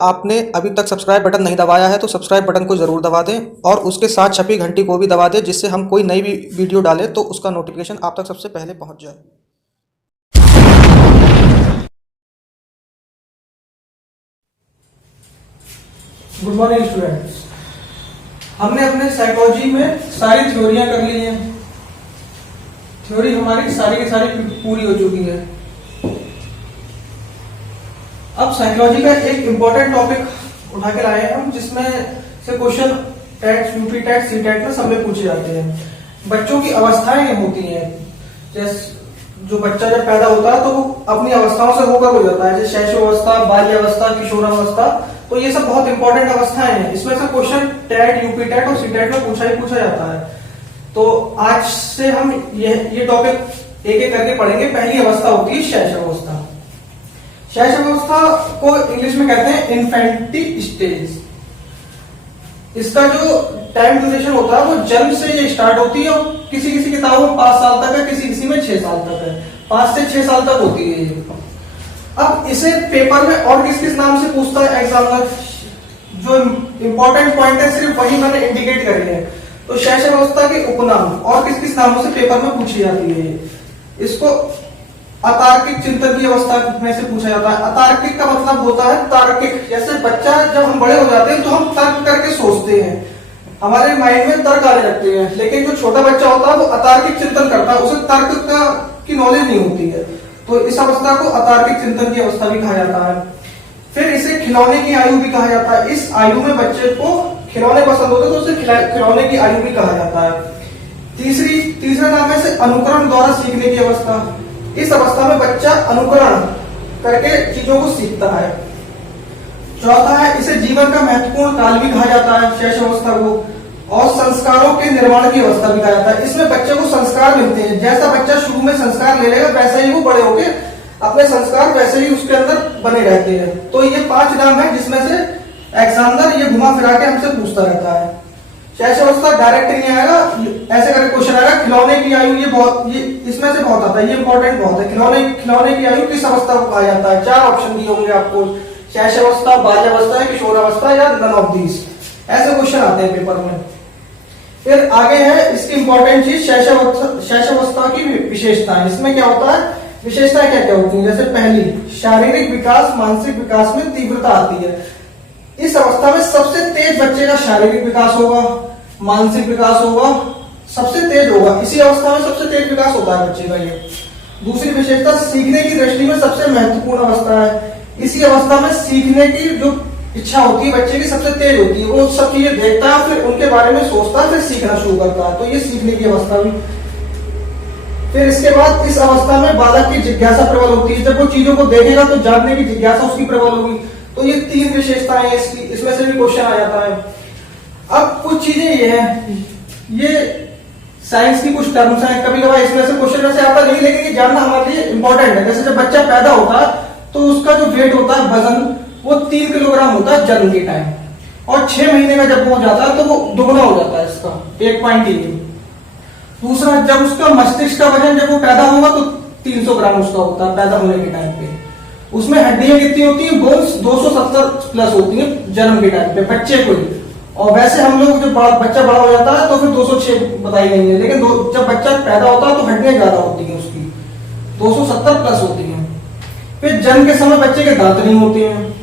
आपने अभी तक सब्सक्राइब बटन नहीं दबाया है तो सब्सक्राइब बटन को ज़रूर दबा दें और उसके साथ छपी घंटी को भी दबा दें, जिससे हम कोई नई भी वीडियो डालें तो उसका नोटिफिकेशन आप तक सबसे पहले पहुंच जाए। Good morning students. हमने अपने साइकोलॉजी में सारी थ्योरियां कर ली हैं। थ्योरी हमारी सारी की सारी पूरी हो चुकी है। अब साइकोलॉजी का एक इम्पोर्टेंट टॉपिक उठा के लाए हैं हम, जिसमें से question TET, UP TET, C TET में सब में पूछे जाते हैं। बच्चों की अवस्थाएं होती हैं, जैसे जो बच्चा जब पैदा होता है तो वो अपनी अवस्थाओं से होकर हो जाता है, जैसे शैशवावस्था, बाल्यावस्था, किशोरावस्था। तो ये सब बहुत इंपॉर्टेंट अवस्थाएं हैं। इसमें से क्वेश्चन टेट, यूपी टेट और सी टेट में पूछा जाता है। तो आज से हम ये टॉपिक एक एक करके पढ़ेंगे। पहली अवस्था होती है शैशवावस्था। शैशवावस्था को इंग्लिश में कहते हैं इन्फेंटी स्टेज। इसका जो टाइम ड्यूरेशन होता है वो जन्म से ये स्टार्ट होती है और किसी किसी किताबों में 5 साल तक है, किसी किसी में 6 साल तक है। 5 से 6 साल तक होती है ये। अब इसे पेपर में और किस किस नाम से पूछता है एग्जामिनर, जो इंपॉर्टेंट पॉइंट है सिर्फ वही मैंने इंडिकेट करे हैं। तो शैशवावस्था के उपनाम और किस किस नामों से पेपर में पूछी जाती है। इसको अतार्किक चिंतन की अवस्था में से पूछा जाता है। अतार्किक का मतलब होता है तार्किक। जैसे बच्चा जब हम बड़े हो जाते हैं तो हम तर्क करके सोचते हैं, हमारे माइंड में तर्क आने लगते हैं। लेकिन जो छोटा बच्चा होता है वो अतार्किक चिंतन करता है, उसे तर्क की नॉलेज नहीं होती है। तो इस अवस्था को अतार्किक चिंतन की अवस्था भी कहा जाता है। फिर इसे खिलौने की आयु भी कहा जाता है। इस आयु में बच्चे को खिलौने पसंद होते तो उसे खिलौने की आयु भी कहा जाता है। तीसरा नाम है इसे अनुकरण द्वारा सीखने की अवस्था। इस अवस्था में बच्चा अनुकरण करके चीजों को सीखता है। चौथा है इसे जीवन का महत्वपूर्ण काल भी कहा जाता है शैशवावस्था को। और संस्कारों के निर्माण की अवस्था भी कहा जाता है। इसमें बच्चे को संस्कार मिलते हैं। जैसा बच्चा शुरू में संस्कार ले लेगा वैसे ही वो बड़े होके अपने संस्कार वैसे ही उसके अंदर बने रहते हैं। तो ये 5 नाम है जिसमें से एग्जामिनर ये घुमा फिरा के हमसे पूछता रहता है। शैशवावस्था डायरेक्ट नहीं आएगा, ऐसे करके क्वेश्चन आएगा। खिलौने की आयु ये इसमें से बहुत आता है, ये इंपॉर्टेंट बहुत है। खिलौने की आयु किस अवस्था को कहा जाता है? 4 ऑप्शन दिए होंगे आपको, शैशवावस्था, बाल्यावस्था, किशोरावस्था या नन ऑफ दीज। ऐसे क्वेश्चन आते हैं पेपर में। फिर आगे है इसकी इंपॉर्टेंट चीज शैशवावस्था की विशेषताएं। इसमें क्या होता है, विशेषताएं क्या क्या होती है? जैसे पहली, शारीरिक विकास, मानसिक विकास में तीव्रता आती है। इस अवस्था में सबसे तेज बच्चे का शारीरिक विकास होगा, मानसिक विकास होगा, सबसे तेज होगा। इसी अवस्था में सबसे तेज विकास होता है बच्चे का ये। दूसरी विशेषता, सीखने की दृष्टि में सबसे महत्वपूर्ण अवस्था है। इसी अवस्था में सीखने की जो इच्छा होती है बच्चे की सबसे तेज होती है। वो सब चीजें देखता है, फिर उनके बारे में सोचता है, फिर सीखना शुरू करता है। तो ये सीखने की अवस्था भी। फिर इसके बाद इस अवस्था में बालक की जिज्ञासा प्रबल होती है। जब वो चीजों को देखेगा तो जानने की जिज्ञासा उसकी प्रबल होगी। तो ये 3 विशेषताएं इसकी, इसमें से भी क्वेश्चन आ जाता है। अब कुछ चीजें ये हैं, ये साइंस की कुछ टर्म्स हैं। कभी कभार इसमें से क्वेश्चन वैसे आता नहीं, लेकिन ये जानना हमारे लिए इंपॉर्टेंट है। जैसे जब बच्चा पैदा होता है तो उसका जो वेट होता है, वजन, वो 3 किलोग्राम होता है जन्म के टाइम। और 6 महीने का जब वो हो जाता है तो वो दुगना हो जाता है इसका, 1.3। दूसरा, जब उसका मस्तिष्क का वजन जब वो पैदा होगा तो 300 ग्राम उसका होता है पैदा होने के टाइम पे। उसमें हड्डियां कितनी होती हैं? बोन्स 270 प्लस होती हैं जन्म के टाइम पे बच्चे को ही। और वैसे हम लोग जब बच्चा बड़ा हो जाता है तो फिर 206 बताई गई है, लेकिन जब बच्चा पैदा होता है तो हड्डियां ज्यादा होती हैं उसकी, 270 प्लस होती हैं। फिर जन्म के समय बच्चे के दांत नहीं होते हैं।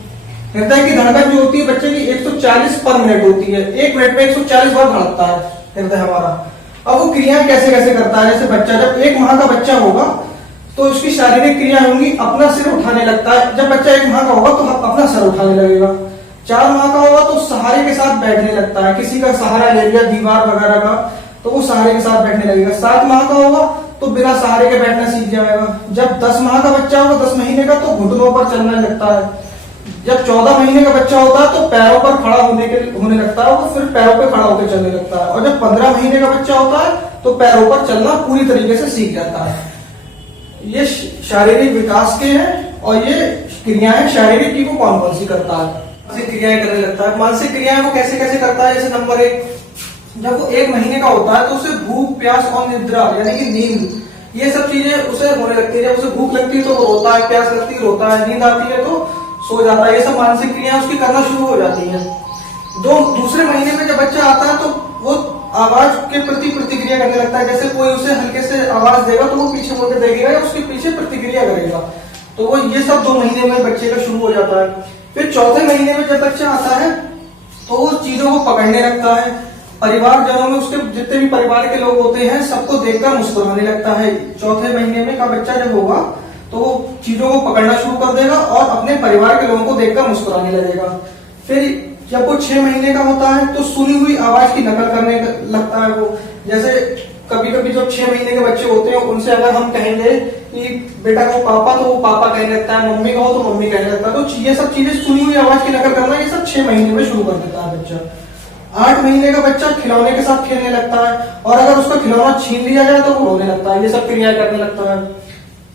हृदय की धड़कन जो होती है बच्चे की 140 पर मिनट होती है। 1 मिनट में 140 बार धड़कता है हृदय हमारा। अब वो क्रियाएं कैसे कैसे करता है? जैसे बच्चा जब 1 माह का बच्चा होगा तो उसकी शारीरिक क्रिया होंगी, अपना सिर उठाने लगता है। जब बच्चा 1 माह का होगा तो अपना सर उठाने लगेगा। 4 माह का होगा तो सहारे के साथ बैठने लगता है। किसी का सहारा ले लिया दीवार वगैरह का तो वो सहारे के साथ बैठने लगेगा। 7 माह का होगा तो बिना सहारे के बैठना सीख जाएगा। जब 10 माह का बच्चा होगा, 10 महीने का, तो घुटनों पर चलने लगता है। जब 14 महीने का बच्चा होता है तो पैरों पर खड़ा होने लगता है, वो फिर पैरों पर खड़ा होकर चलने लगता है। और जब 15 महीने का बच्चा होता है तो पैरों पर चलना पूरी तरीके से सीख जाता है। ये शारीरिक विकास के हैं। और ये क्रियाएं शारीरिक की वो कौन कौन सी करता है? मानसिक क्रियाएं करने लगता है। मानसिक क्रियाएं वो कैसे कैसे करता है? जैसे नंबर 1, जब वो 1 महीने का होता है तो उसे भूख, प्यास और निद्रा यानी कि नींद, ये सब चीजें उसे होने लगती है। जब उसे भूख लगती है तो वो रोता है, प्यास लगती है रोता है, नींद आती है तो सो जाता है, ये सब मानसिक क्रिया उसकी करना शुरू हो जाती है। दूसरे महीने में जब बच्चा आता है तो वो आवाज के प्रति प्रतिक्रिया करने लगता है। जैसे कोई उसे हल्के से आवाज देगा तो वो पीछे मुड़ के देखेगा या उसके पीछे प्रतिक्रिया करेगा। तो वो ये सब 2 महीने में बच्चे का शुरू हो जाता है। फिर चौथे महीने में जब बच्चा आता है तो वो चीजों को पकड़ने लगता है। परिवार जनों में उसके जितने भी परिवार के लोग होते हैं सबको देखकर मुस्कुराने लगता है। चौथे महीने में का बच्चा जब होगा तो वो चीजों को पकड़ना शुरू कर देगा और अपने परिवार के लोगों को देखकर मुस्कुराने लगेगा। फिर जब वो 6 महीने का होता है तो सुनी हुई आवाज की नकल करने लगता है वो। जैसे कभी कभी जो 6 महीने के बच्चे होते हैं उनसे अगर हम कहेंगे कि बेटा को पापा, तो वो पापा कहने लगता है, मम्मी कहो तो मम्मी कहने लगता है। तो ये सब चीजें सुनी हुई आवाज की नकल करना ये सब 6 महीने में शुरू कर देता है बच्चा। 8 महीने का बच्चा खिलौने के साथ खेलने लगता है और अगर उसका खिलौना छीन लिया जाए तो वो रोने लगता है। ये सब क्रियाएं करने लगता है।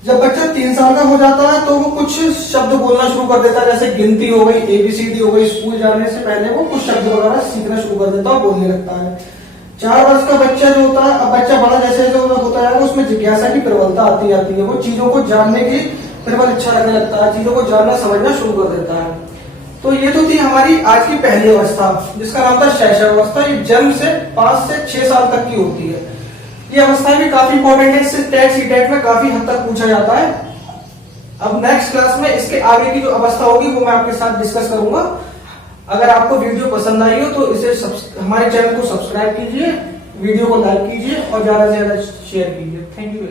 जब बच्चा 3 साल का हो जाता है तो वो कुछ शब्द बोलना शुरू कर देता है, जैसे गिनती हो गई, ABCD हो गई। स्कूल जाने से पहले वो कुछ शब्द वगैरह सीखना शुरू कर देता है और बोलने लगता है। 4 वर्ष का बच्चा जो होता है, अब बच्चा बड़ा जैसे जो होता है उसमें जिज्ञासा की प्रबलता आती जाती है। वो चीजों को जानने की प्रबल इच्छा रखने लगता है, चीजों को जानना समझना शुरू कर देता है। तो ये तो थी हमारी आज की पहली अवस्था जिसका नाम था शैशव अवस्था। ये जन्म से 5 से 6 साल तक की होती है। ये अवस्थाएं भी काफी इंपॉर्टेंट है, इससे टेट सीटेट में काफी हद तक पूछा जाता है। अब नेक्स्ट क्लास में इसके आगे की जो अवस्था होगी वो मैं आपके साथ डिस्कस करूंगा। अगर आपको वीडियो पसंद आई हो तो इसे हमारे चैनल को सब्सक्राइब कीजिए, वीडियो को लाइक कीजिए और ज्यादा से ज्यादा शेयर कीजिए। Thank you.